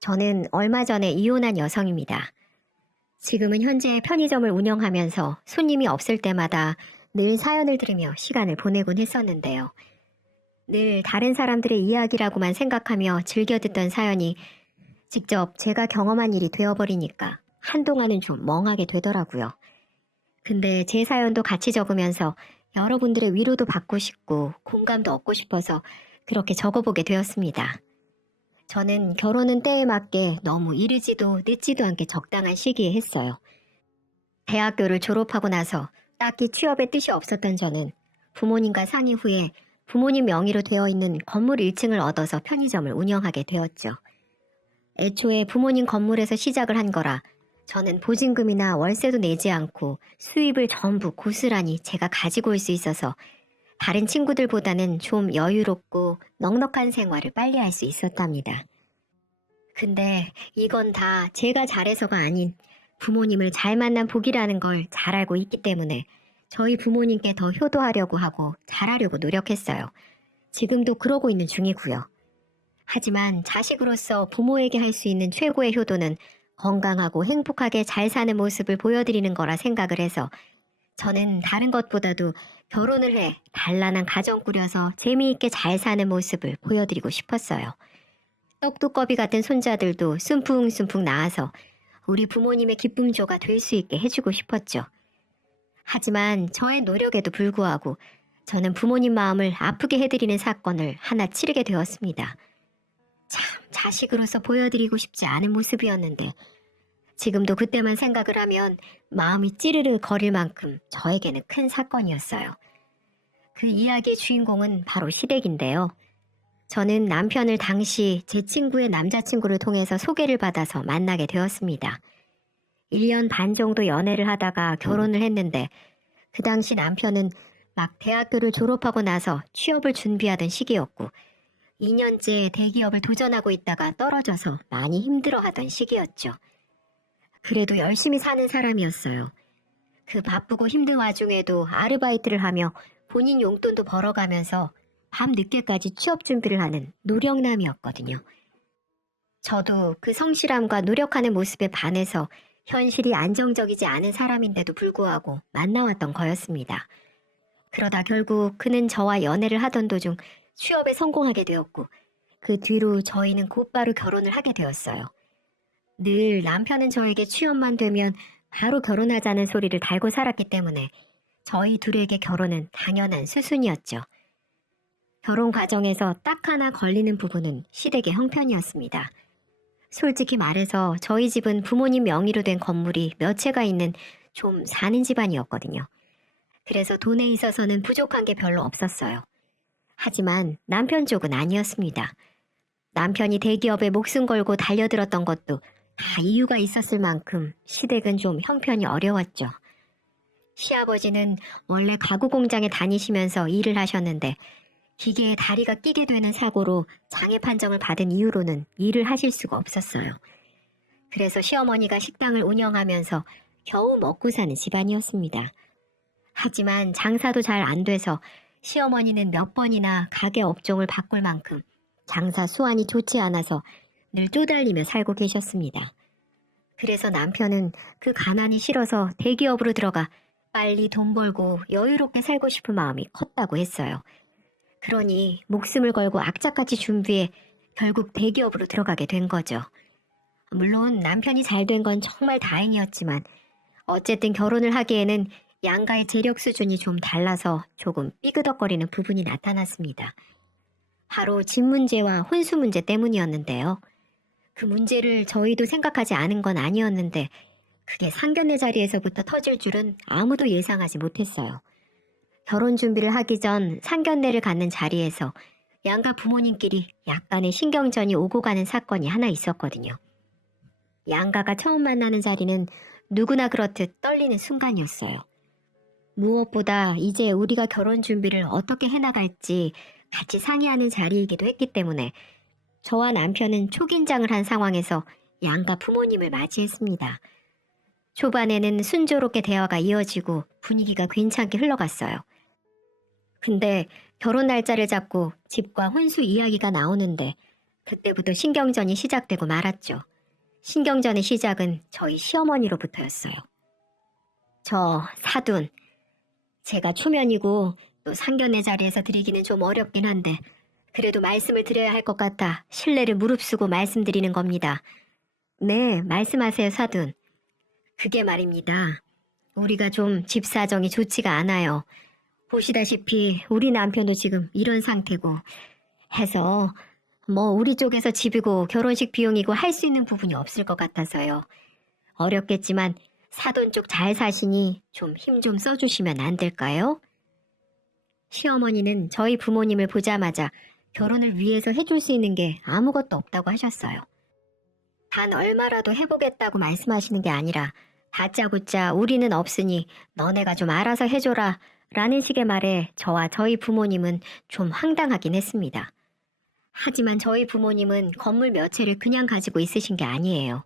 저는 얼마 전에 이혼한 여성입니다. 지금은 현재 편의점을 운영하면서 손님이 없을 때마다 늘 사연을 들으며 시간을 보내곤 했었는데요. 늘 다른 사람들의 이야기라고만 생각하며 즐겨 듣던 사연이 직접 제가 경험한 일이 되어버리니까 한동안은 좀 멍하게 되더라고요. 근데 제 사연도 같이 적으면서 여러분들의 위로도 받고 싶고 공감도 얻고 싶어서 그렇게 적어보게 되었습니다. 저는 결혼은 때에 맞게 너무 이르지도 늦지도 않게 적당한 시기에 했어요. 대학교를 졸업하고 나서 딱히 취업에 뜻이 없었던 저는 부모님과 상의 후에 부모님 명의로 되어 있는 건물 1층을 얻어서 편의점을 운영하게 되었죠. 애초에 부모님 건물에서 시작을 한 거라 저는 보증금이나 월세도 내지 않고 수입을 전부 고스란히 제가 가지고 올 수 있어서 다른 친구들보다는 좀 여유롭고 넉넉한 생활을 빨리 할 수 있었답니다. 근데 이건 다 제가 잘해서가 아닌 부모님을 잘 만난 복이라는 걸 잘 알고 있기 때문에 저희 부모님께 더 효도하려고 하고 잘하려고 노력했어요. 지금도 그러고 있는 중이고요. 하지만 자식으로서 부모에게 할 수 있는 최고의 효도는 건강하고 행복하게 잘 사는 모습을 보여드리는 거라 생각을 해서 저는 다른 것보다도 결혼을 해 단란한 가정 꾸려서 재미있게 잘 사는 모습을 보여드리고 싶었어요. 떡두꺼비 같은 손자들도 순풍순풍 나와서 우리 부모님의 기쁨조가 될 수 있게 해주고 싶었죠. 하지만 저의 노력에도 불구하고 저는 부모님 마음을 아프게 해드리는 사건을 하나 치르게 되었습니다. 참 자식으로서 보여드리고 싶지 않은 모습이었는데 지금도 그때만 생각을 하면 마음이 찌르르 거릴 만큼 저에게는 큰 사건이었어요. 그 이야기의 주인공은 바로 시댁인데요. 저는 남편을 당시 제 친구의 남자친구를 통해서 소개를 받아서 만나게 되었습니다. 1년 반 정도 연애를 하다가 결혼을 했는데 그 당시 남편은 막 대학교를 졸업하고 나서 취업을 준비하던 시기였고 2년째 대기업을 도전하고 있다가 떨어져서 많이 힘들어하던 시기였죠. 그래도 열심히 사는 사람이었어요. 그 바쁘고 힘든 와중에도 아르바이트를 하며 본인 용돈도 벌어가면서 밤 늦게까지 취업 준비를 하는 노력남이었거든요. 저도 그 성실함과 노력하는 모습에 반해서 현실이 안정적이지 않은 사람인데도 불구하고 만나왔던 거였습니다. 그러다 결국 그는 저와 연애를 하던 도중 취업에 성공하게 되었고 그 뒤로 저희는 곧바로 결혼을 하게 되었어요. 늘 남편은 저에게 취업만 되면 바로 결혼하자는 소리를 달고 살았기 때문에 저희 둘에게 결혼은 당연한 수순이었죠. 결혼 과정에서 딱 하나 걸리는 부분은 시댁의 형편이었습니다. 솔직히 말해서 저희 집은 부모님 명의로 된 건물이 몇 채가 있는 좀 사는 집안이었거든요. 그래서 돈에 있어서는 부족한 게 별로 없었어요. 하지만 남편 쪽은 아니었습니다. 남편이 대기업에 목숨 걸고 달려들었던 것도 다 이유가 있었을 만큼 시댁은 좀 형편이 어려웠죠. 시아버지는 원래 가구 공장에 다니시면서 일을 하셨는데 기계에 다리가 끼게 되는 사고로 장애 판정을 받은 이후로는 일을 하실 수가 없었어요. 그래서 시어머니가 식당을 운영하면서 겨우 먹고 사는 집안이었습니다. 하지만 장사도 잘 안 돼서 시어머니는 몇 번이나 가게 업종을 바꿀 만큼 장사 수완이 좋지 않아서 늘 쪼달리며 살고 계셨습니다. 그래서 남편은 그 가난이 싫어서 대기업으로 들어가 빨리 돈 벌고 여유롭게 살고 싶은 마음이 컸다고 했어요. 그러니 목숨을 걸고 악착같이 준비해 결국 대기업으로 들어가게 된 거죠. 물론 남편이 잘 된 건 정말 다행이었지만 어쨌든 결혼을 하기에는 양가의 재력 수준이 좀 달라서 조금 삐그덕거리는 부분이 나타났습니다. 바로 집 문제와 혼수 문제 때문이었는데요. 그 문제를 저희도 생각하지 않은 건 아니었는데 그게 상견례 자리에서부터 터질 줄은 아무도 예상하지 못했어요. 결혼 준비를 하기 전 상견례를 갖는 자리에서 양가 부모님끼리 약간의 신경전이 오고 가는 사건이 하나 있었거든요. 양가가 처음 만나는 자리는 누구나 그렇듯 떨리는 순간이었어요. 무엇보다 이제 우리가 결혼 준비를 어떻게 해나갈지 같이 상의하는 자리이기도 했기 때문에 저와 남편은 초긴장을 한 상황에서 양가 부모님을 맞이했습니다. 초반에는 순조롭게 대화가 이어지고 분위기가 괜찮게 흘러갔어요. 근데 결혼 날짜를 잡고 집과 혼수 이야기가 나오는데 그때부터 신경전이 시작되고 말았죠. 신경전의 시작은 저희 시어머니로부터였어요. 저 사돈, 제가 초면이고 또 상견례 자리에서 드리기는 좀 어렵긴 한데 그래도 말씀을 드려야 할 것 같아 신뢰를 무릅쓰고 말씀드리는 겁니다. 네, 말씀하세요, 사돈. 그게 말입니다. 우리가 좀 집 사정이 좋지가 않아요. 보시다시피 우리 남편도 지금 이런 상태고 해서 뭐 우리 쪽에서 집이고 결혼식 비용이고 할 수 있는 부분이 없을 것 같아서요. 어렵겠지만 사돈 쪽 잘 사시니 좀 힘 좀 써주시면 안 될까요? 시어머니는 저희 부모님을 보자마자 결혼을 위해서 해줄 수 있는 게 아무것도 없다고 하셨어요. 단 얼마라도 해보겠다고 말씀하시는 게 아니라 다짜고짜 우리는 없으니 너네가 좀 알아서 해줘라 라는 식의 말에 저와 저희 부모님은 좀 황당하긴 했습니다. 하지만 저희 부모님은 건물 몇 채를 그냥 가지고 있으신 게 아니에요.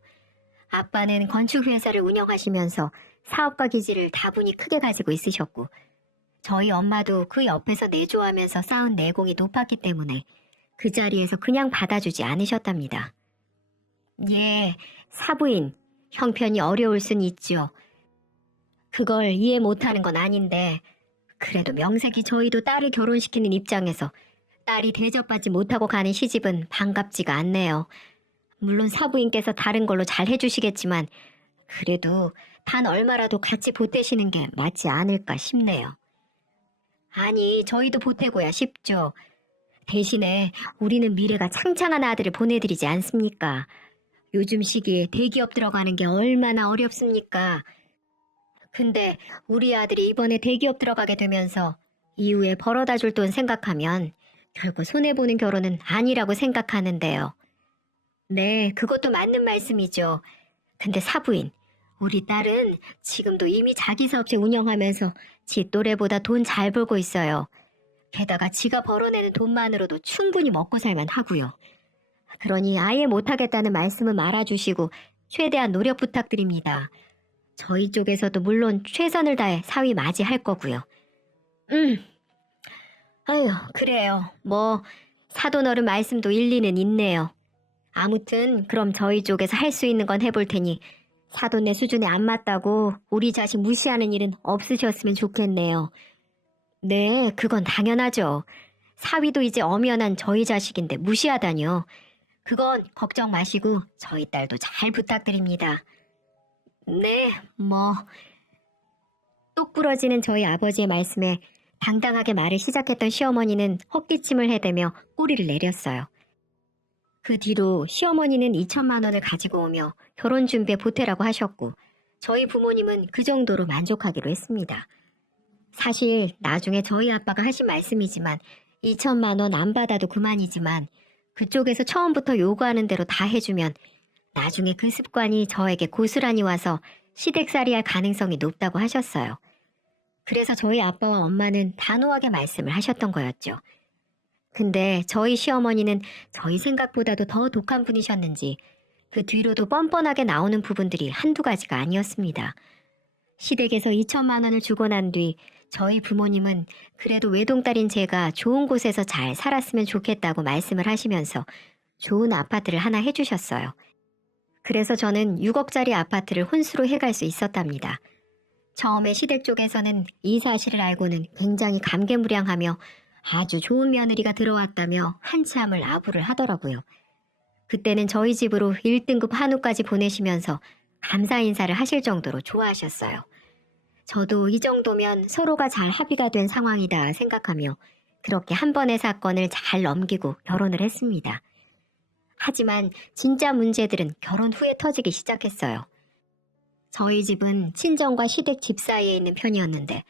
아빠는 건축회사를 운영하시면서 사업과 기지를 다분히 크게 가지고 있으셨고 저희 엄마도 그 옆에서 내조하면서 쌓은 내공이 높았기 때문에 그 자리에서 그냥 받아주지 않으셨답니다. 예, 사부인, 형편이 어려울 순 있죠. 그걸 이해 못하는 건 아닌데 그래도 명색이 저희도 딸을 결혼시키는 입장에서 딸이 대접받지 못하고 가는 시집은 반갑지가 않네요. 물론 사부인께서 다른 걸로 잘 해주시겠지만 그래도 단 얼마라도 같이 보태시는 게 맞지 않을까 싶네요. 아니, 저희도 보태고야 싶죠. 대신에 우리는 미래가 창창한 아들을 보내드리지 않습니까? 요즘 시기에 대기업 들어가는 게 얼마나 어렵습니까? 근데 우리 아들이 이번에 대기업 들어가게 되면서 이후에 벌어다 줄 돈 생각하면 결코 손해보는 결혼은 아니라고 생각하는데요. 네, 그것도 맞는 말씀이죠. 근데 사부인, 우리 딸은 지금도 이미 자기 사업체 운영하면서 지 또래보다 돈 잘 벌고 있어요. 게다가 지가 벌어내는 돈만으로도 충분히 먹고 살만 하고요. 그러니 아예 못하겠다는 말씀은 말아주시고 최대한 노력 부탁드립니다. 저희 쪽에서도 물론 최선을 다해 사위 맞이할 거고요. 아유, 그래요. 뭐 사돈 어른 말씀도 일리는 있네요. 아무튼 그럼 저희 쪽에서 할 수 있는 건 해볼 테니 사돈네 수준에 안 맞다고 우리 자식 무시하는 일은 없으셨으면 좋겠네요. 네, 그건 당연하죠. 사위도 이제 엄연한 저희 자식인데 무시하다뇨. 그건 걱정 마시고 저희 딸도 잘 부탁드립니다. 네, 뭐... 똑 부러지는 저희 아버지의 말씀에 당당하게 말을 시작했던 시어머니는 헛기침을 해대며 꼬리를 내렸어요. 그 뒤로 시어머니는 2천만 원을 가지고 오며 결혼 준비에 보태라고 하셨고 저희 부모님은 그 정도로 만족하기로 했습니다. 사실 나중에 저희 아빠가 하신 말씀이지만 2천만 원 안 받아도 그만이지만 그쪽에서 처음부터 요구하는 대로 다 해주면 나중에 그 습관이 저에게 고스란히 와서 시댁살이 할 가능성이 높다고 하셨어요. 그래서 저희 아빠와 엄마는 단호하게 말씀을 하셨던 거였죠. 근데 저희 시어머니는 저희 생각보다도 더 독한 분이셨는지 그 뒤로도 뻔뻔하게 나오는 부분들이 한두 가지가 아니었습니다. 시댁에서 2천만 원을 주고 난 뒤 저희 부모님은 그래도 외동딸인 제가 좋은 곳에서 잘 살았으면 좋겠다고 말씀을 하시면서 좋은 아파트를 하나 해주셨어요. 그래서 저는 6억짜리 아파트를 혼수로 해갈 수 있었답니다. 처음에 시댁 쪽에서는 이 사실을 알고는 굉장히 감개무량하며 아주 좋은 며느리가 들어왔다며 한참을 아부를 하더라고요. 그때는 저희 집으로 1등급 한우까지 보내시면서 감사 인사를 하실 정도로 좋아하셨어요. 저도 이 정도면 서로가 잘 합의가 된 상황이다 생각하며 그렇게 한 번의 사건을 잘 넘기고 결혼을 했습니다. 하지만 진짜 문제들은 결혼 후에 터지기 시작했어요. 저희 집은 친정과 시댁 집 사이에 있는 편이었는데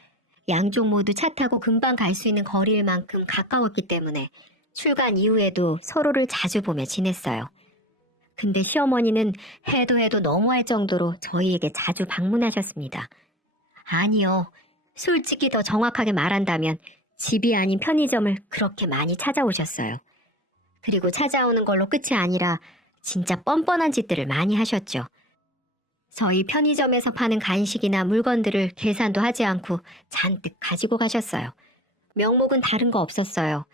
양쪽 모두 차 타고 금방 갈 수 있는 거리일 만큼 가까웠기 때문에 출간 이후에도 서로를 자주 보며 지냈어요. 근데 시어머니는 해도 너무할 정도로 저희에게 자주 방문하셨습니다. 아니요, 솔직히 더 정확하게 말한다면 집이 아닌 편의점을 그렇게 많이 찾아오셨어요. 그리고 찾아오는 걸로 끝이 아니라 진짜 뻔뻔한 짓들을 많이 하셨죠. 저희 편의점에서 파는 간식이나 물건들을 계산도 하지 않고 잔뜩 가지고 가셨어요. 명목은 다른 거 없었어요.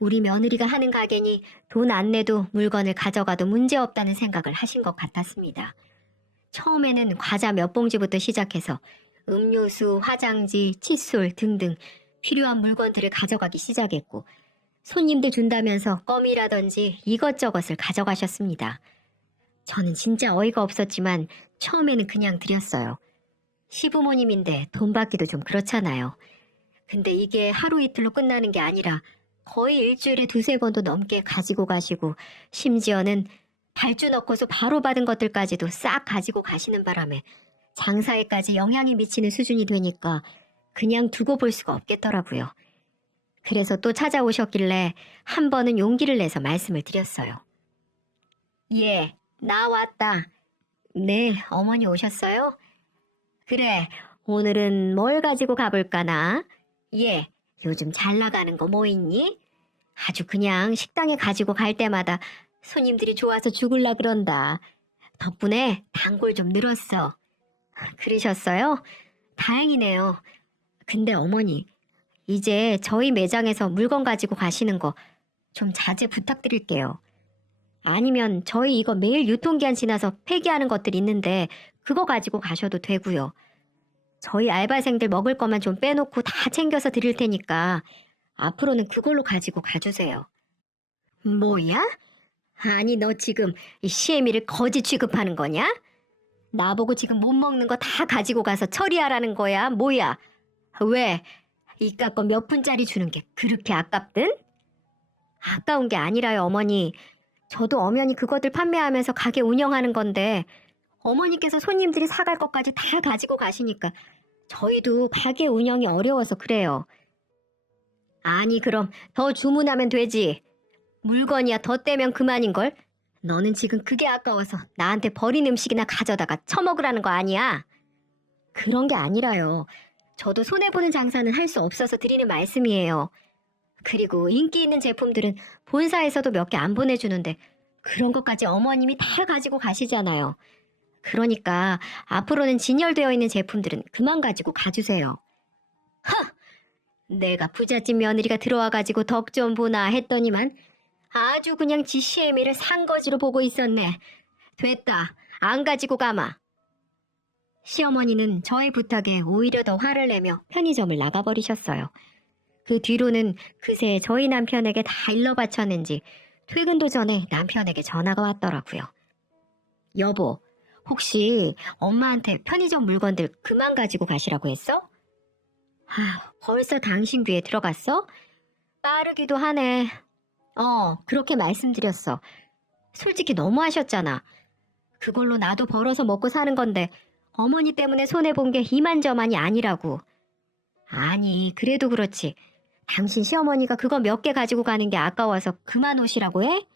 우리 며느리가 하는 가게니 돈 안 내도 물건을 가져가도 문제없다는 생각을 하신 것 같았습니다. 처음에는 과자 몇 봉지부터 시작해서 음료수, 화장지, 칫솔 등등 필요한 물건들을 가져가기 시작했고 손님들 준다면서 껌이라든지 이것저것을 가져가셨습니다. 저는 진짜 어이가 없었지만 처음에는 그냥 드렸어요. 시부모님인데 돈 받기도 좀 그렇잖아요. 근데 이게 하루 이틀로 끝나는 게 아니라 거의 일주일에 두세 번도 넘게 가지고 가시고 심지어는 발주 넣고서 바로 받은 것들까지도 싹 가지고 가시는 바람에 장사에까지 영향이 미치는 수준이 되니까 그냥 두고 볼 수가 없겠더라고요. 그래서 또 찾아오셨길래 한 번은 용기를 내서 말씀을 드렸어요. 예, 나 왔다. 네, 어머니 오셨어요? 그래, 오늘은 뭘 가지고 가볼까나? 예, 요즘 잘 나가는 거 뭐 있니? 아주 그냥 식당에 가지고 갈 때마다 손님들이 좋아서 죽을라 그런다. 덕분에 단골 좀 늘었어. 그러셨어요? 다행이네요. 근데 어머니, 이제 저희 매장에서 물건 가지고 가시는 거 좀 자제 부탁드릴게요. 아니면 저희 이거 매일 유통기한 지나서 폐기하는 것들 있는데 그거 가지고 가셔도 되고요. 저희 알바생들 먹을 것만 좀 빼놓고 다 챙겨서 드릴 테니까 앞으로는 그걸로 가지고 가주세요. 뭐야? 아니 너 지금 이 시애미를 거지 취급하는 거냐? 나보고 지금 못 먹는 거 다 가지고 가서 처리하라는 거야? 뭐야? 왜? 이깟 거 몇 푼짜리 주는 게 그렇게 아깝든? 아까운 게 아니라요, 어머니. 저도 엄연히 그것들 판매하면서 가게 운영하는 건데 어머니께서 손님들이 사갈 것까지 다 가지고 가시니까 저희도 가게 운영이 어려워서 그래요. 아니 그럼 더 주문하면 되지. 물건이야 더 떼면 그만인걸. 너는 지금 그게 아까워서 나한테 버린 음식이나 가져다가 처먹으라는 거 아니야? 그런 게 아니라요. 저도 손해보는 장사는 할 수 없어서 드리는 말씀이에요. 그리고 인기 있는 제품들은 본사에서도 몇 개 안 보내주는데 그런 것까지 어머님이 다 가지고 가시잖아요. 그러니까 앞으로는 진열되어 있는 제품들은 그만 가지고 가주세요. 하! 내가 부잣집 며느리가 들어와가지고 덕 좀 보나 했더니만 아주 그냥 지 시애미를 산거지로 보고 있었네. 됐다. 안 가지고 가마. 시어머니는 저의 부탁에 오히려 더 화를 내며 편의점을 나가버리셨어요. 그 뒤로는 그새 저희 남편에게 다 일러 바쳤는지 퇴근도 전에 남편에게 전화가 왔더라고요. 여보, 혹시 엄마한테 편의점 물건들 그만 가지고 가시라고 했어? 벌써 당신 귀에 들어갔어? 빠르기도 하네. 그렇게 말씀드렸어. 솔직히 너무하셨잖아. 그걸로 나도 벌어서 먹고 사는 건데 어머니 때문에 손해본 게 이만저만이 아니라고. 아니, 그래도 그렇지. 당신 시어머니가 그거 몇 개 가지고 가는 게 아까워서 그만 오시라고 해?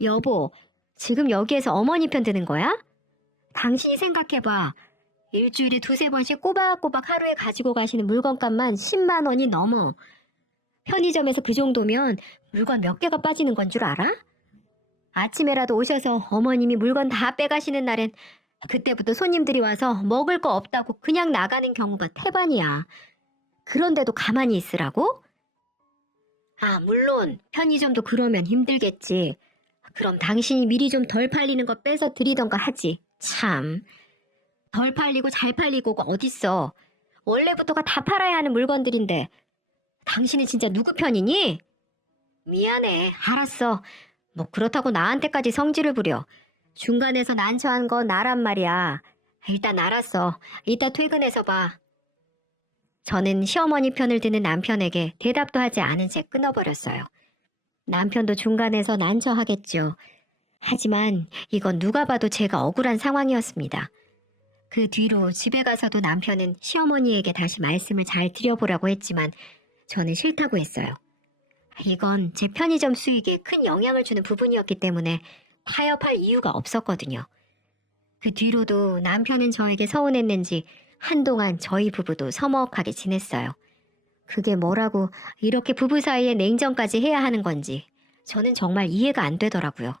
여보, 지금 여기에서 어머니 편 드는 거야? 당신이 생각해봐. 일주일에 두세 번씩 꼬박꼬박 하루에 가지고 가시는 물건값만 10만 원이 넘어. 편의점에서 그 정도면 물건 몇 개가 빠지는 건 줄 알아? 아침에라도 오셔서 어머님이 물건 다 빼가시는 날엔 그때부터 손님들이 와서 먹을 거 없다고 그냥 나가는 경우가 태반이야. 그런데도 가만히 있으라고? 물론 편의점도 그러면 힘들겠지. 그럼 당신이 미리 좀 덜 팔리는 거 빼서 드리던가 하지. 참. 덜 팔리고 잘 팔리고가 어딨어. 원래부터가 다 팔아야 하는 물건들인데. 당신은 진짜 누구 편이니? 미안해. 알았어. 뭐 그렇다고 나한테까지 성질을 부려. 중간에서 난처한 건 나란 말이야. 일단 알았어. 이따 퇴근해서 봐. 저는 시어머니 편을 드는 남편에게 대답도 하지 않은 채 끊어버렸어요. 남편도 중간에서 난처하겠죠. 하지만 이건 누가 봐도 제가 억울한 상황이었습니다. 그 뒤로 집에 가서도 남편은 시어머니에게 다시 말씀을 잘 드려보라고 했지만 저는 싫다고 했어요. 이건 제 편의점 수익에 큰 영향을 주는 부분이었기 때문에 타협할 이유가 없었거든요. 그 뒤로도 남편은 저에게 서운했는지 한동안 저희 부부도 서먹하게 지냈어요. 그게 뭐라고 이렇게 부부 사이에 냉정까지 해야 하는 건지 저는 정말 이해가 안 되더라고요.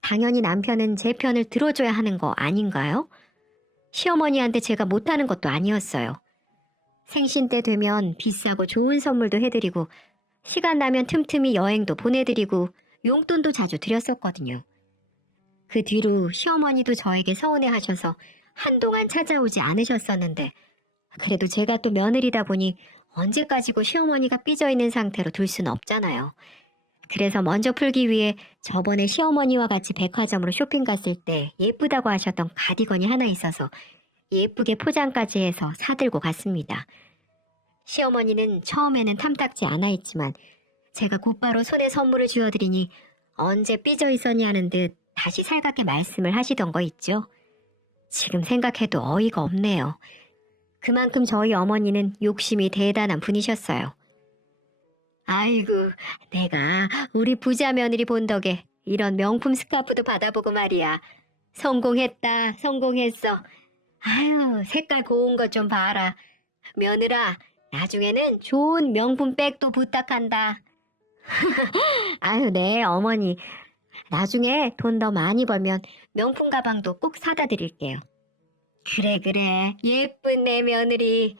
당연히 남편은 제 편을 들어줘야 하는 거 아닌가요? 시어머니한테 제가 못하는 것도 아니었어요. 생신 때 되면 비싸고 좋은 선물도 해드리고 시간 나면 틈틈이 여행도 보내드리고 용돈도 자주 드렸었거든요. 그 뒤로 시어머니도 저에게 서운해하셔서 한동안 찾아오지 않으셨었는데 그래도 제가 또 며느리다 보니 언제까지고 시어머니가 삐져있는 상태로 둘 순 없잖아요. 그래서 먼저 풀기 위해 저번에 시어머니와 같이 백화점으로 쇼핑 갔을 때 예쁘다고 하셨던 가디건이 하나 있어서 예쁘게 포장까지 해서 사들고 갔습니다. 시어머니는 처음에는 탐탁지 않아 했지만 제가 곧바로 손에 선물을 쥐어드리니 언제 삐져 있었니 하는 듯 다시 살갑게 말씀을 하시던 거 있죠. 지금 생각해도 어이가 없네요. 그만큼 저희 어머니는 욕심이 대단한 분이셨어요. 아이고, 내가 우리 부자 며느리 본 덕에 이런 명품 스카프도 받아보고 말이야. 성공했다, 성공했어. 아유, 색깔 고운 것 좀 봐라. 며느라, 나중에는 좋은 명품 백도 부탁한다. 아유, 네, 어머니. 나중에 돈 더 많이 벌면 명품 가방도 꼭 사다 드릴게요. 그래, 그래. 예쁜 내 며느리.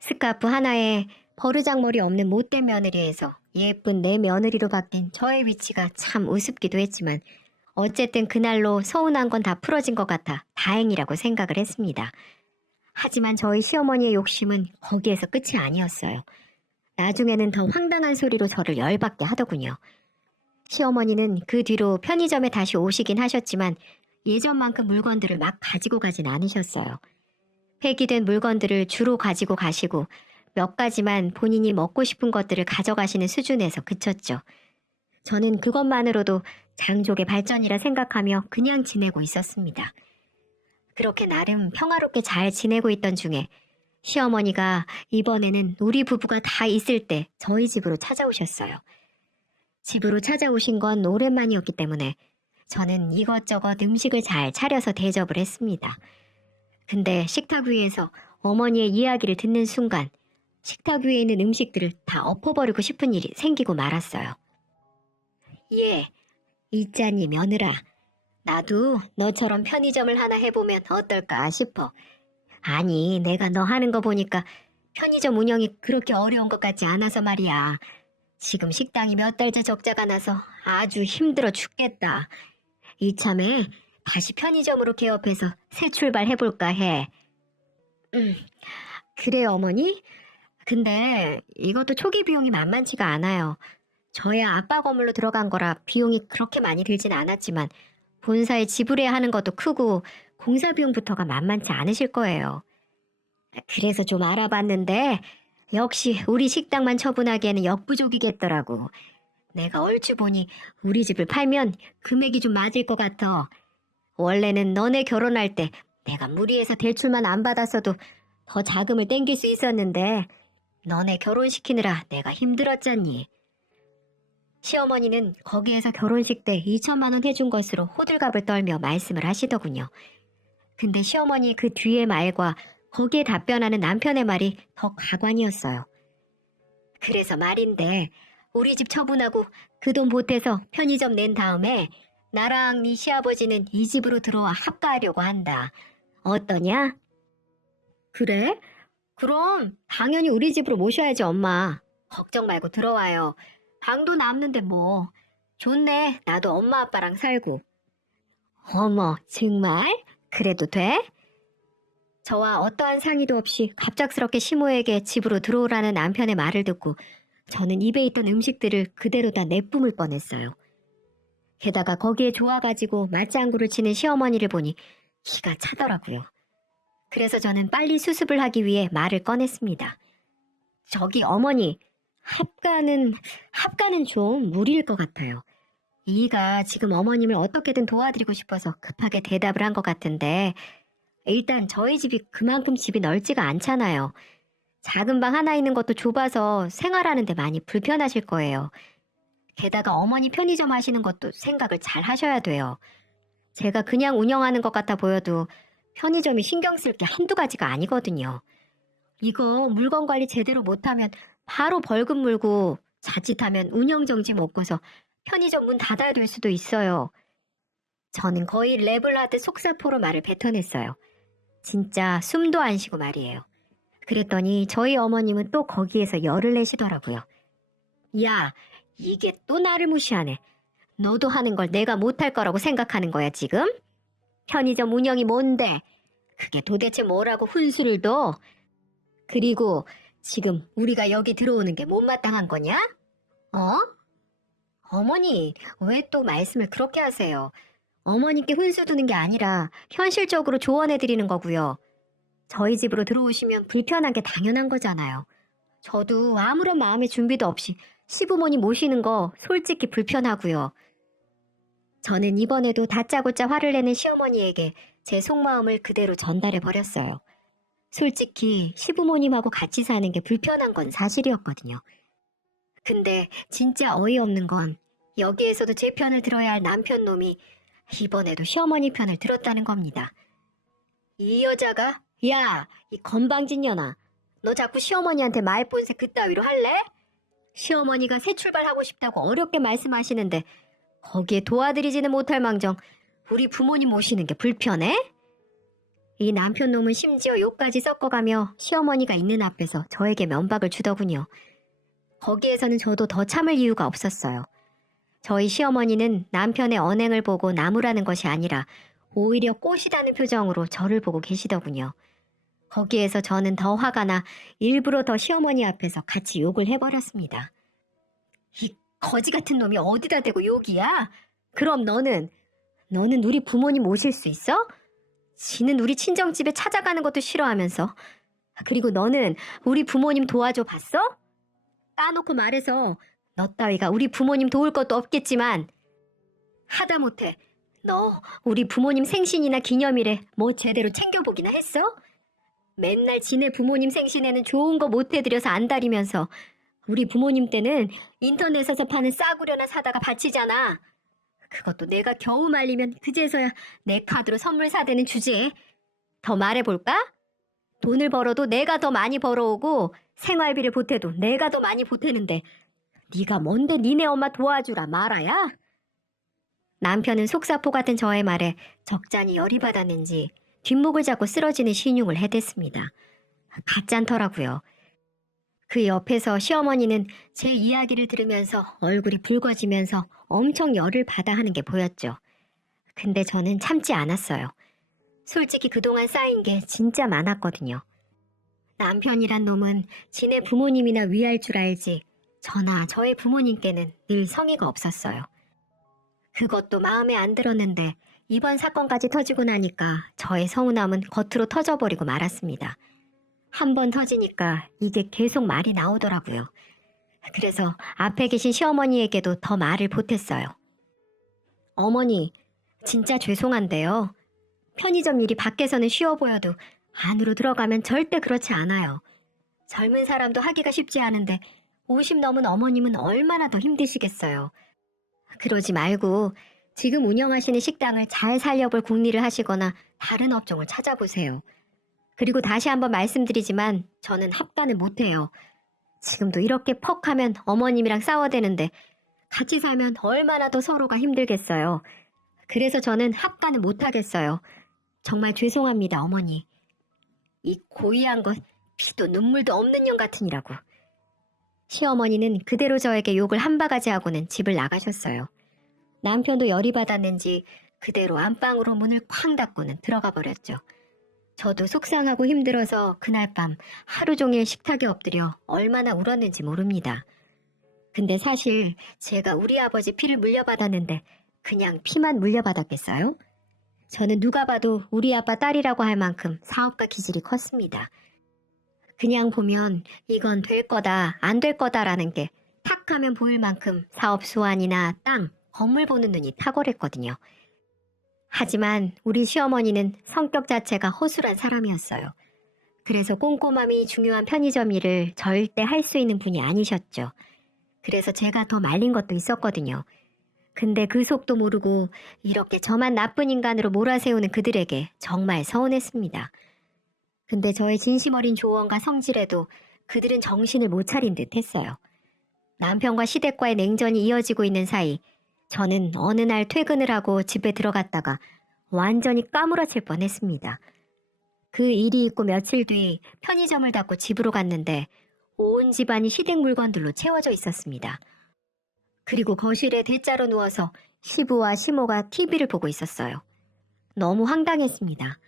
스카프 하나에 버르장머리 없는 못된 며느리에서 예쁜 내 며느리로 바뀐 저의 위치가 참 우습기도 했지만 어쨌든 그날로 서운한 건 다 풀어진 것 같아 다행이라고 생각을 했습니다. 하지만 저희 시어머니의 욕심은 거기에서 끝이 아니었어요. 나중에는 더 황당한 소리로 저를 열받게 하더군요. 시어머니는 그 뒤로 편의점에 다시 오시긴 하셨지만 예전만큼 물건들을 막 가지고 가진 않으셨어요. 폐기된 물건들을 주로 가지고 가시고 몇 가지만 본인이 먹고 싶은 것들을 가져가시는 수준에서 그쳤죠. 저는 그것만으로도 장족의 발전이라 생각하며 그냥 지내고 있었습니다. 그렇게 나름 평화롭게 잘 지내고 있던 중에 시어머니가 이번에는 우리 부부가 다 있을 때 저희 집으로 찾아오셨어요. 집으로 찾아오신 건 오랜만이었기 때문에 저는 이것저것 음식을 잘 차려서 대접을 했습니다. 근데 식탁 위에서 어머니의 이야기를 듣는 순간 식탁 위에 있는 음식들을 다 엎어버리고 싶은 일이 생기고 말았어요. 예, 있자니 며느라. 나도 너처럼 편의점을 하나 해보면 어떨까 싶어. 아니, 내가 너 하는 거 보니까 편의점 운영이 그렇게 어려운 것 같지 않아서 말이야. 지금 식당이 몇 달째 적자가 나서 아주 힘들어 죽겠다. 이참에 다시 편의점으로 개업해서 새 출발해볼까 해. 그래 어머니? 근데 이것도 초기 비용이 만만치가 않아요. 저야 아빠 건물로 들어간 거라 비용이 그렇게 많이 들진 않았지만 본사에 지불해야 하는 것도 크고 공사 비용부터가 만만치 않으실 거예요. 그래서 좀 알아봤는데 역시 우리 식당만 처분하기에는 역부족이겠더라고. 내가 얼추 보니 우리 집을 팔면 금액이 좀 맞을 것 같아. 원래는 너네 결혼할 때 내가 무리해서 대출만 안 받았어도 더 자금을 땡길 수 있었는데 너네 결혼시키느라 내가 힘들었잖니. 시어머니는 거기에서 결혼식 때 2천만 원 해준 것으로 호들갑을 떨며 말씀을 하시더군요. 근데 시어머니 그 뒤의 말과 거기에 답변하는 남편의 말이 더 가관이었어요. 그래서 말인데 우리 집 처분하고 그 돈 보태서 편의점 낸 다음에 나랑 네 시아버지는 이 집으로 들어와 합가하려고 한다. 어떠냐? 그래? 그럼 당연히 우리 집으로 모셔야지 엄마. 걱정 말고 들어와요. 방도 남는데 뭐. 좋네. 나도 엄마 아빠랑 살고. 어머 정말? 그래도 돼? 저와 어떠한 상의도 없이 갑작스럽게 시모에게 집으로 들어오라는 남편의 말을 듣고 저는 입에 있던 음식들을 그대로 다 내뿜을 뻔했어요. 게다가 거기에 좋아가지고 맞장구를 치는 시어머니를 보니 기가 차더라고요. 그래서 저는 빨리 수습을 하기 위해 말을 꺼냈습니다. 저기 어머니, 합가는 좀 무리일 것 같아요. 이가 지금 어머님을 어떻게든 도와드리고 싶어서 급하게 대답을 한 것 같은데 일단 저희 집이 그만큼 집이 넓지가 않잖아요. 작은 방 하나 있는 것도 좁아서 생활하는데 많이 불편하실 거예요. 게다가 어머니 편의점 하시는 것도 생각을 잘 하셔야 돼요. 제가 그냥 운영하는 것 같아 보여도 편의점이 신경 쓸 게 한두 가지가 아니거든요. 이거 물건 관리 제대로 못하면 바로 벌금 물고 자칫하면 운영정지 먹고서 편의점 문 닫아야 될 수도 있어요. 저는 거의 랩을 하듯 속사포로 말을 뱉어냈어요. 진짜 숨도 안 쉬고 말이에요. 그랬더니 저희 어머님은 또 거기에서 열을 내시더라고요. 야, 이게 또 나를 무시하네. 너도 하는 걸 내가 못할 거라고 생각하는 거야, 지금? 편의점 운영이 뭔데? 그게 도대체 뭐라고 훈수를 둬? 그리고 지금 우리가 여기 들어오는 게 못마땅한 거냐? 어? 어머니, 왜 또 말씀을 그렇게 하세요? 어머니께 훈수 두는 게 아니라 현실적으로 조언해 드리는 거고요. 저희 집으로 들어오시면 불편한 게 당연한 거잖아요. 저도 아무런 마음의 준비도 없이 시부모님 모시는 거 솔직히 불편하고요. 저는 이번에도 다짜고짜 화를 내는 시어머니에게 제 속마음을 그대로 전달해 버렸어요. 솔직히 시부모님하고 같이 사는 게 불편한 건 사실이었거든요. 근데 진짜 어이없는 건 여기에서도 제 편을 들어야 할 남편 놈이 이번에도 시어머니 편을 들었다는 겁니다. 이 여자가 야, 이 건방진 년아. 너 자꾸 시어머니한테 말본세 그따위로 할래? 시어머니가 새 출발하고 싶다고 어렵게 말씀하시는데 거기에 도와드리지는 못할 망정 우리 부모님 모시는 게 불편해? 이 남편 놈은 심지어 욕까지 섞어가며 시어머니가 있는 앞에서 저에게 면박을 주더군요. 거기에서는 저도 더 참을 이유가 없었어요. 저희 시어머니는 남편의 언행을 보고 나무라는 것이 아니라 오히려 꽃이라는 표정으로 저를 보고 계시더군요. 거기에서 저는 더 화가 나 일부러 더 시어머니 앞에서 같이 욕을 해버렸습니다. 이 거지 같은 놈이 어디다 대고 욕이야? 그럼 너는 우리 부모님 모실 수 있어? 지는 우리 친정집에 찾아가는 것도 싫어하면서 그리고 너는 우리 부모님 도와줘 봤어? 까놓고 말해서 너 따위가 우리 부모님 도울 것도 없겠지만 하다못해 너 우리 부모님 생신이나 기념일에 뭐 제대로 챙겨보기나 했어? 맨날 지네 부모님 생신에는 좋은 거 못 해드려서 안달이면서 우리 부모님 때는 인터넷에서 파는 싸구려나 사다가 바치잖아. 그것도 내가 겨우 말리면 그제서야 내 카드로 선물 사대는 주제에. 더 말해볼까? 돈을 벌어도 내가 더 많이 벌어오고 생활비를 보태도 내가 더 많이 보태는데 네가 뭔데 니네 엄마 도와주라 말아야? 남편은 속사포 같은 저의 말에 적잖이 열이 받았는지 뒷목을 잡고 쓰러지는 신용을 해댔습니다. 가짠더라고요. 그 옆에서 시어머니는 제 이야기를 들으면서 얼굴이 붉어지면서 엄청 열을 받아 하는 게 보였죠. 근데 저는 참지 않았어요. 솔직히 그동안 쌓인 게 진짜 많았거든요. 남편이란 놈은 지네 부모님이나 위할 줄 알지 저나 저의 부모님께는 늘 성의가 없었어요. 그것도 마음에 안 들었는데 이번 사건까지 터지고 나니까 저의 서운함은 겉으로 터져버리고 말았습니다. 한 번 터지니까 이게 계속 말이 나오더라고요. 그래서 앞에 계신 시어머니에게도 더 말을 보탰어요. 어머니, 진짜 죄송한데요. 편의점 일이 밖에서는 쉬워 보여도 안으로 들어가면 절대 그렇지 않아요. 젊은 사람도 하기가 쉽지 않은데 50 넘은 어머님은 얼마나 더 힘드시겠어요. 그러지 말고 지금 운영하시는 식당을 잘 살려볼 궁리를 하시거나 다른 업종을 찾아보세요. 그리고 다시 한번 말씀드리지만 저는 합간을 못해요. 지금도 이렇게 퍽 하면 어머님이랑 싸워대는데 같이 살면 얼마나 더 서로가 힘들겠어요. 그래서 저는 합간을 못하겠어요. 정말 죄송합니다, 어머니. 이 고의한 것 피도 눈물도 없는 년 같으니라고. 시어머니는 그대로 저에게 욕을 한 바가지 하고는 집을 나가셨어요. 남편도 열이 받았는지 그대로 안방으로 문을 쾅 닫고는 들어가 버렸죠. 저도 속상하고 힘들어서 그날 밤 하루 종일 식탁에 엎드려 얼마나 울었는지 모릅니다. 근데 사실 제가 우리 아버지 피를 물려받았는데 그냥 피만 물려받았겠어요? 저는 누가 봐도 우리 아빠 딸이라고 할 만큼 사업가 기질이 컸습니다. 그냥 보면 이건 될 거다, 안 될 거다라는 게 탁 하면 보일 만큼 사업 수완이나 땅, 건물 보는 눈이 탁월했거든요. 하지만 우리 시어머니는 성격 자체가 허술한 사람이었어요. 그래서 꼼꼼함이 중요한 편의점 일을 절대 할 수 있는 분이 아니셨죠. 그래서 제가 더 말린 것도 있었거든요. 근데 그 속도 모르고 이렇게 저만 나쁜 인간으로 몰아세우는 그들에게 정말 서운했습니다. 근데 저의 진심 어린 조언과 성질에도 그들은 정신을 못 차린 듯 했어요. 남편과 시댁과의 냉전이 이어지고 있는 사이 저는 어느 날 퇴근을 하고 집에 들어갔다가 완전히 까무러칠 뻔했습니다. 그 일이 있고 며칠 뒤 편의점을 닫고 집으로 갔는데 온 집안이 시댁 물건들로 채워져 있었습니다. 그리고 거실에 대자로 누워서 시부와 시모가 TV를 보고 있었어요. 너무 황당했습니다.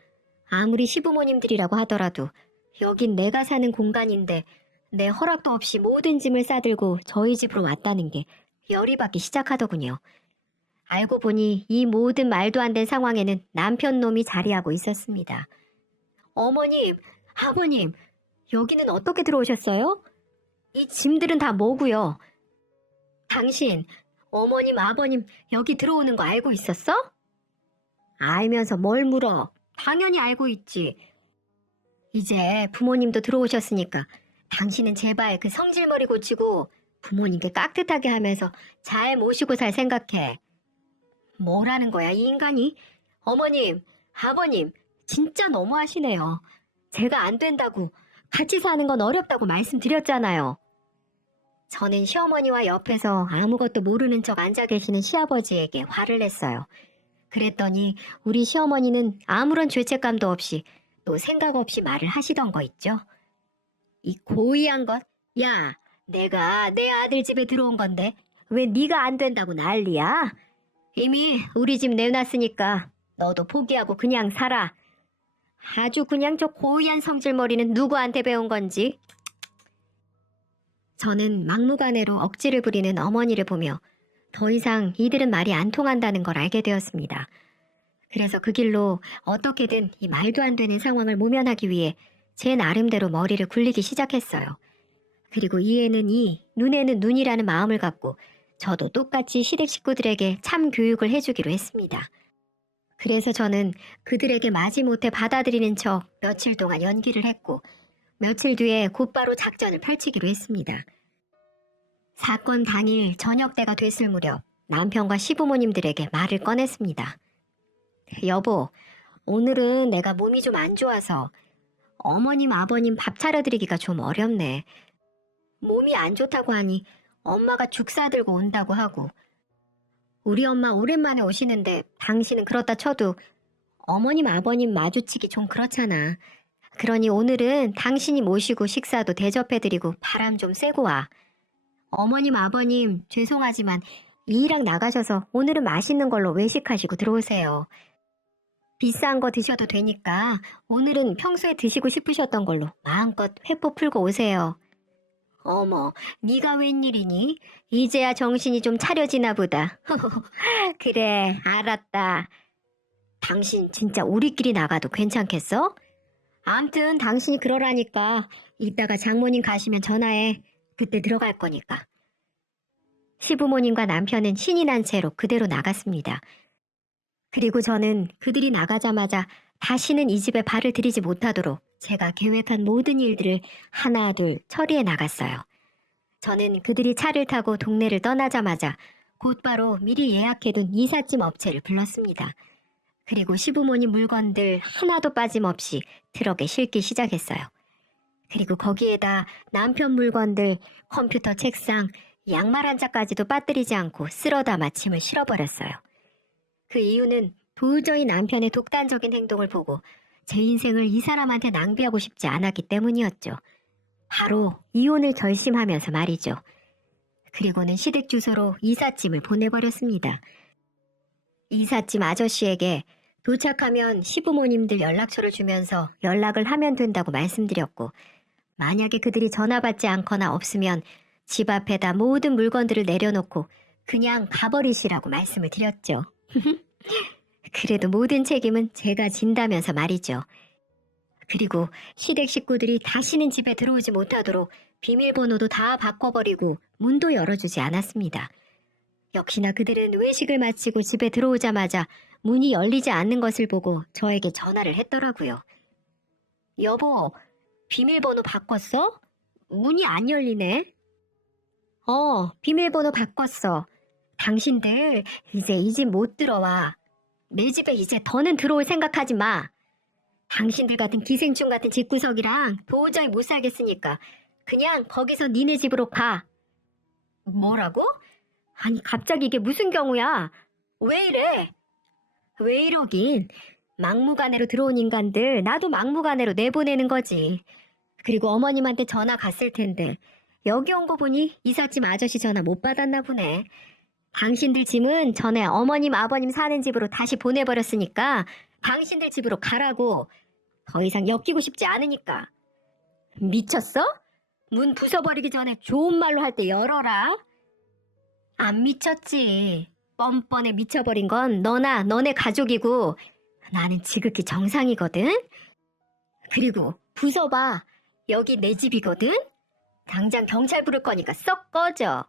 아무리 시부모님들이라고 하더라도 여긴 내가 사는 공간인데 내 허락도 없이 모든 짐을 싸들고 저희 집으로 왔다는 게 열이 받기 시작하더군요. 알고 보니 이 모든 말도 안 된 상황에는 남편 놈이 자리하고 있었습니다. 어머님, 아버님, 여기는 어떻게 들어오셨어요? 이 짐들은 다 뭐고요? 당신, 어머님, 아버님 여기 들어오는 거 알고 있었어? 알면서 뭘 물어? 당연히 알고 있지. 이제 부모님도 들어오셨으니까 당신은 제발 그 성질머리 고치고 부모님께 깍듯하게 하면서 잘 모시고 살 생각해. 뭐라는 거야, 이 인간이? 어머님, 아버님, 진짜 너무하시네요. 제가 안 된다고, 같이 사는 건 어렵다고 말씀드렸잖아요. 저는 시어머니와 옆에서 아무것도 모르는 척 앉아 계시는 시아버지에게 화를 냈어요. 그랬더니 우리 시어머니는 아무런 죄책감도 없이 또 생각 없이 말을 하시던 거 있죠. 이 고의한 것? 야, 내가 내 아들 집에 들어온 건데 왜 네가 안 된다고 난리야? 이미 우리 집 내놨으니까 너도 포기하고 그냥 살아. 아주 그냥 저 고의한 성질머리는 누구한테 배운 건지. 저는 막무가내로 억지를 부리는 어머니를 보며 더 이상 이들은 말이 안 통한다는 걸 알게 되었습니다. 그래서 그 길로 어떻게든 이 말도 안 되는 상황을 모면하기 위해 제 나름대로 머리를 굴리기 시작했어요. 그리고 이에는 이, 눈에는 눈이라는 마음을 갖고 저도 똑같이 시댁 식구들에게 참 교육을 해주기로 했습니다. 그래서 저는 그들에게 마지못해 받아들이는 척 며칠 동안 연기를 했고 며칠 뒤에 곧바로 작전을 펼치기로 했습니다. 사건 당일 저녁 때가 됐을 무렵 남편과 시부모님들에게 말을 꺼냈습니다. 여보, 오늘은 내가 몸이 좀 안 좋아서 어머님, 아버님 밥 차려드리기가 좀 어렵네. 몸이 안 좋다고 하니 엄마가 죽 사들고 온다고 하고 우리 엄마 오랜만에 오시는데 당신은 그렇다 쳐도 어머님, 아버님 마주치기 좀 그렇잖아. 그러니 오늘은 당신이 모시고 식사도 대접해드리고 바람 좀 쐬고 와. 어머님, 아버님 죄송하지만 일이랑 나가셔서 오늘은 맛있는 걸로 외식하시고 들어오세요. 비싼 거 드셔도 되니까 오늘은 평소에 드시고 싶으셨던 걸로 마음껏 회포 풀고 오세요. 어머, 네가 웬일이니? 이제야 정신이 좀 차려지나 보다. 그래, 알았다. 당신 진짜 우리끼리 나가도 괜찮겠어? 암튼 당신이 그러라니까 이따가 장모님 가시면 전화해. 그때 들어갈 거니까. 시부모님과 남편은 신이 난 채로 그대로 나갔습니다. 그리고 저는 그들이 나가자마자 다시는 이 집에 발을 들이지 못하도록 제가 계획한 모든 일들을 하나 둘 처리해 나갔어요. 저는 그들이 차를 타고 동네를 떠나자마자 곧바로 미리 예약해둔 이삿짐 업체를 불렀습니다. 그리고 시부모님 물건들 하나도 빠짐없이 트럭에 싣기 시작했어요. 그리고 거기에다 남편 물건들, 컴퓨터 책상, 양말 한 짝까지도 빠뜨리지 않고 쓸어 담아 짐을 실어버렸어요. 그 이유는 도저히 남편의 독단적인 행동을 보고 제 인생을 이 사람한테 낭비하고 싶지 않았기 때문이었죠. 바로 이혼을 결심하면서 말이죠. 그리고는 시댁 주소로 이삿짐을 보내버렸습니다. 이삿짐 아저씨에게 도착하면 시부모님들 연락처를 주면서 연락을 하면 된다고 말씀드렸고 만약에 그들이 전화 받지 않거나 없으면 집 앞에다 모든 물건들을 내려놓고 그냥 가버리시라고 말씀을 드렸죠. 그래도 모든 책임은 제가 진다면서 말이죠. 그리고 시댁 식구들이 다시는 집에 들어오지 못하도록 비밀번호도 다 바꿔버리고 문도 열어주지 않았습니다. 역시나 그들은 외식을 마치고 집에 들어오자마자 문이 열리지 않는 것을 보고 저에게 전화를 했더라고요. 여보, 비밀번호 바꿨어? 문이 안 열리네. 비밀번호 바꿨어. 당신들 이제 이 집 못 들어와. 내 집에 이제 더는 들어올 생각하지 마. 당신들 같은 기생충 같은 집구석이랑 도저히 못 살겠으니까 그냥 거기서 니네 집으로 가. 뭐라고? 아니 갑자기 이게 무슨 경우야? 왜 이래? 왜 이러긴. 막무가내로 들어온 인간들 나도 막무가내로 내보내는 거지. 그리고 어머님한테 전화 갔을 텐데 여기 온 거 보니 이삿짐 아저씨 전화 못 받았나 보네. 당신들 짐은 전에 어머님 아버님 사는 집으로 다시 보내버렸으니까 당신들 집으로 가라고. 더 이상 엮이고 싶지 않으니까. 미쳤어? 문 부숴버리기 전에 좋은 말로 할 때 열어라. 안 미쳤지. 뻔뻔해 미쳐버린 건 너나 너네 가족이고 나는 지극히 정상이거든. 그리고 부숴봐. 여기 내 집이거든. 당장 경찰 부를 거니까 썩 꺼져.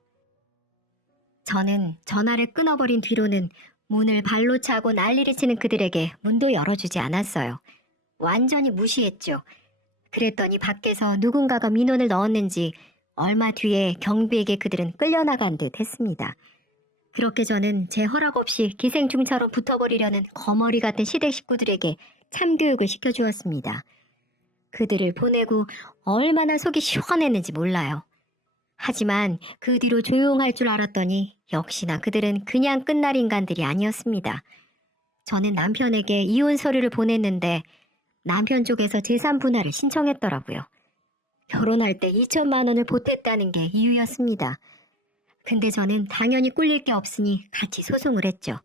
저는 전화를 끊어버린 뒤로는 문을 발로 차고 난리를 치는 그들에게 문도 열어주지 않았어요. 완전히 무시했죠. 그랬더니 밖에서 누군가가 민원을 넣었는지 얼마 뒤에 경비에게 그들은 끌려나간 듯 했습니다. 그렇게 저는 제 허락 없이 기생충처럼 붙어버리려는 거머리 같은 시댁 식구들에게 참교육을 시켜주었습니다. 그들을 보내고 얼마나 속이 시원했는지 몰라요. 하지만 그 뒤로 조용할 줄 알았더니 역시나 그들은 그냥 끝날 인간들이 아니었습니다. 저는 남편에게 이혼 서류를 보냈는데 남편 쪽에서 재산 분할을 신청했더라고요. 결혼할 때 2천만 원을 보탰다는 게 이유였습니다. 근데 저는 당연히 꿀릴 게 없으니 같이 소송을 했죠.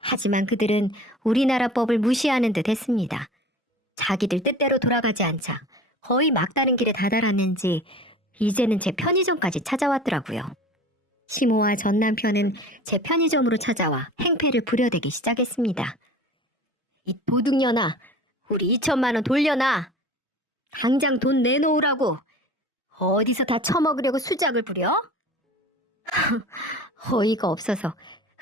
하지만 그들은 우리나라 법을 무시하는 듯 했습니다. 자기들 뜻대로 돌아가지 않자 거의 막다른 길에 다다랐는지 이제는 제 편의점까지 찾아왔더라고요. 시모와 전 남편은 제 편의점으로 찾아와 행패를 부려대기 시작했습니다. 이 도둑년아, 우리 2천만 원 돌려놔. 당장 돈 내놓으라고. 어디서 다 처먹으려고 수작을 부려? 어이가 없어서.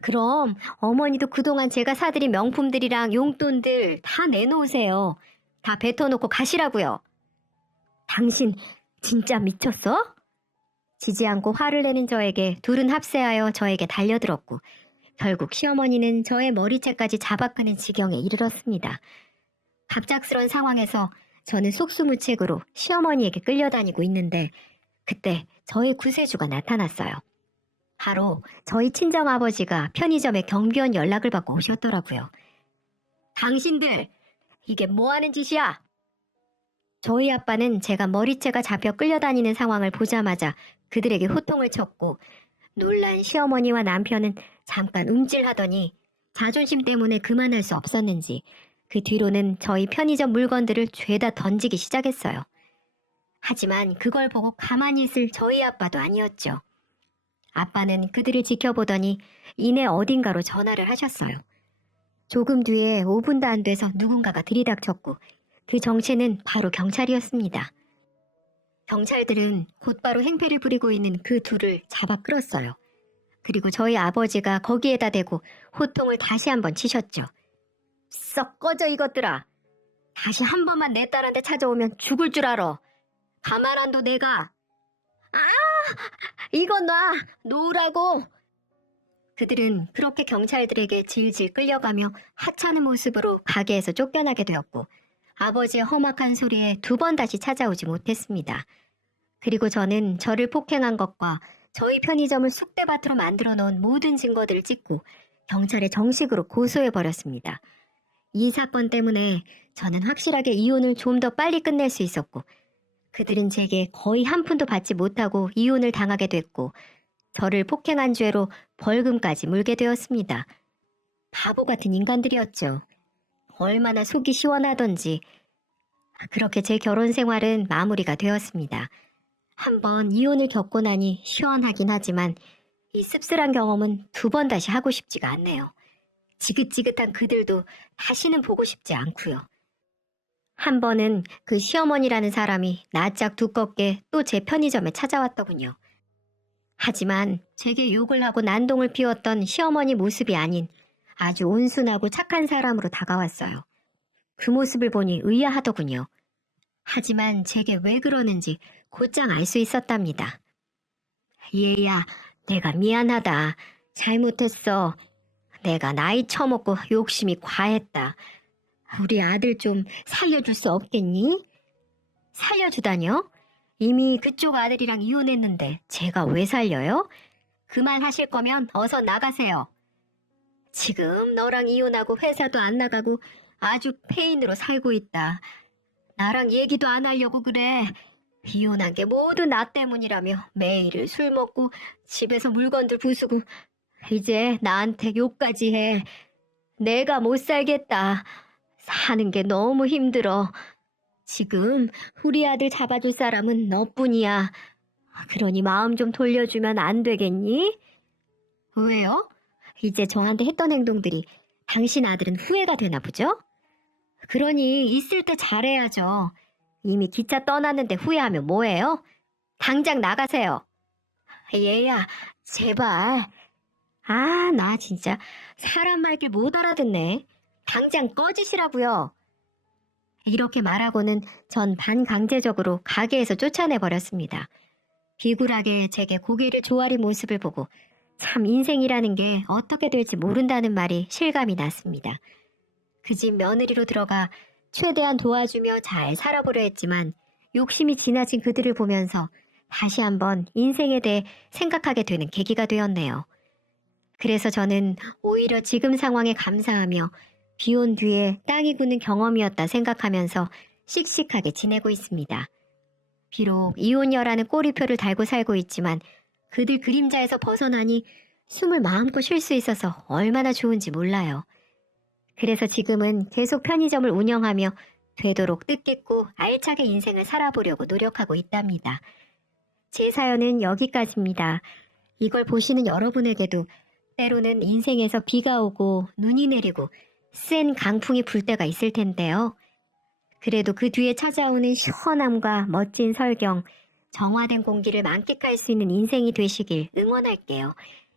그럼 어머니도 그동안 제가 사드린 명품들이랑 용돈들 다 내놓으세요. 다 뱉어놓고 가시라고요. 당신 진짜 미쳤어? 지지 않고 화를 내는 저에게 둘은 합세하여 저에게 달려들었고 결국 시어머니는 저의 머리채까지 잡아끄는 지경에 이르렀습니다. 갑작스런 상황에서 저는 속수무책으로 시어머니에게 끌려다니고 있는데 그때 저의 구세주가 나타났어요. 바로 저희 친정아버지가 편의점에 경비원 연락을 받고 오셨더라고요. 당신들, 이게 뭐하는 짓이야? 저희 아빠는 제가 머리채가 잡혀 끌려다니는 상황을 보자마자 그들에게 호통을 쳤고 놀란 시어머니와 남편은 잠깐 움찔하더니 자존심 때문에 그만할 수 없었는지 그 뒤로는 저희 편의점 물건들을 죄다 던지기 시작했어요. 하지만 그걸 보고 가만히 있을 저희 아빠도 아니었죠. 아빠는 그들을 지켜보더니 이내 어딘가로 전화를 하셨어요. 조금 뒤에 5분도 안 돼서 누군가가 들이닥쳤고 그 정체는 바로 경찰이었습니다. 경찰들은 곧바로 행패를 부리고 있는 그 둘을 잡아 끌었어요. 그리고 저희 아버지가 거기에다 대고 호통을 다시 한번 치셨죠. 썩 꺼져 이것들아. 다시 한 번만 내 딸한테 찾아오면 죽을 줄 알아. 가만 안 둬 내가. 아! 이건 놔! 놓으라고! 그들은 그렇게 경찰들에게 질질 끌려가며 하찮은 모습으로 가게에서 쫓겨나게 되었고 아버지의 험악한 소리에 두 번 다시 찾아오지 못했습니다. 그리고 저는 저를 폭행한 것과 저희 편의점을 쑥대밭으로 만들어 놓은 모든 증거들을 찍고 경찰에 정식으로 고소해버렸습니다. 이 사건 때문에 저는 확실하게 이혼을 좀 더 빨리 끝낼 수 있었고 그들은 제게 거의 한 푼도 받지 못하고 이혼을 당하게 됐고 저를 폭행한 죄로 벌금까지 물게 되었습니다. 바보 같은 인간들이었죠. 얼마나 속이 시원하던지. 그렇게 제 결혼 생활은 마무리가 되었습니다. 한번 이혼을 겪고 나니 시원하긴 하지만 이 씁쓸한 경험은 두 번 다시 하고 싶지가 않네요. 지긋지긋한 그들도 다시는 보고 싶지 않고요. 한 번은 그 시어머니라는 사람이 낯짝 두껍게 또 제 편의점에 찾아왔더군요. 하지만 제게 욕을 하고 난동을 피웠던 시어머니 모습이 아닌 아주 온순하고 착한 사람으로 다가왔어요. 그 모습을 보니 의아하더군요. 하지만 제게 왜 그러는지 곧장 알 수 있었답니다. 얘야, 내가 미안하다. 잘못했어. 내가 나이 처먹고 욕심이 과했다. 우리 아들 좀 살려줄 수 없겠니? 살려주다뇨? 이미 그쪽 아들이랑 이혼했는데 제가 왜 살려요? 그만 하실 거면 어서 나가세요. 지금 너랑 이혼하고 회사도 안 나가고 아주 폐인으로 살고 있다. 나랑 얘기도 안 하려고 그래. 이혼한 게 모두 나 때문이라며 매일 술 먹고 집에서 물건들 부수고 이제 나한테 욕까지 해. 내가 못 살겠다. 사는 게 너무 힘들어. 지금 우리 아들 잡아줄 사람은 너뿐이야. 그러니 마음 좀 돌려주면 안 되겠니? 왜요? 이제 저한테 했던 행동들이 당신 아들은 후회가 되나 보죠? 그러니 있을 때 잘해야죠. 이미 기차 떠났는데 후회하면 뭐해요? 당장 나가세요. 얘야, 제발. 아, 나 진짜 사람 말귀 못 알아듣네. 당장 꺼지시라고요. 이렇게 말하고는 전 반강제적으로 가게에서 쫓아내버렸습니다. 비굴하게 제게 고개를 조아린 모습을 보고 참 인생이라는 게 어떻게 될지 모른다는 말이 실감이 났습니다. 그 집 며느리로 들어가 최대한 도와주며 잘 살아보려 했지만 욕심이 지나친 그들을 보면서 다시 한번 인생에 대해 생각하게 되는 계기가 되었네요. 그래서 저는 오히려 지금 상황에 감사하며 비온 뒤에 땅이 굳는 경험이었다 생각하면서 씩씩하게 지내고 있습니다. 비록 이혼녀라는 꼬리표를 달고 살고 있지만 그들 그림자에서 벗어나니 숨을 마음껏 쉴 수 있어서 얼마나 좋은지 몰라요. 그래서 지금은 계속 편의점을 운영하며 되도록 뜻깊고 알차게 인생을 살아보려고 노력하고 있답니다. 제 사연은 여기까지입니다. 이걸 보시는 여러분에게도 때로는 인생에서 비가 오고 눈이 내리고 센 강풍이 불 때가 있을 텐데요. 그래도 그 뒤에 찾아오는 시원함과 멋진 설경, 정화된 공기를 만끽할 수 있는 인생이 되시길 응원할게요.